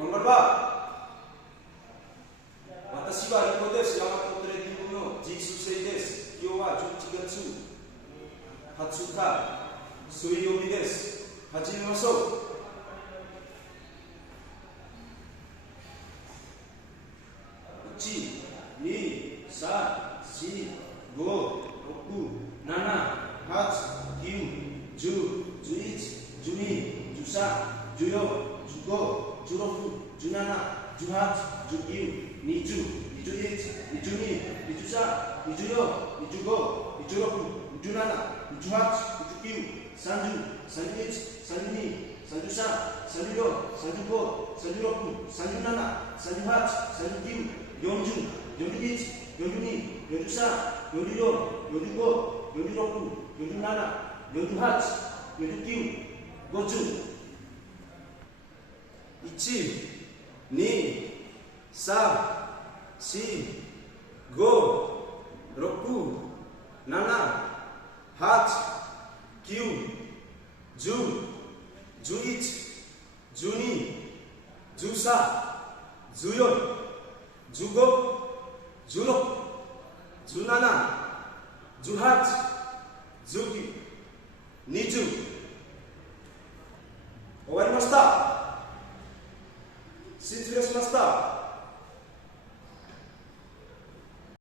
頑張るわ。私はリコです。ヤマトトレーニングのジスセイです。今日は11月20日水曜日です。始めましょう。1、2、3、4、5、6、7、8、9、10、11、12、13、14、15、16、17、18、19、20、21、22、23、24、25、26、27、28、29、30、31、32、33、34、35、36、37、38、39、40、41、42、43、44、45、46、47、48、49、50。1、2、3、4、5、6、7、8、9、10、11、12、13、14、15、16、17、18、19、20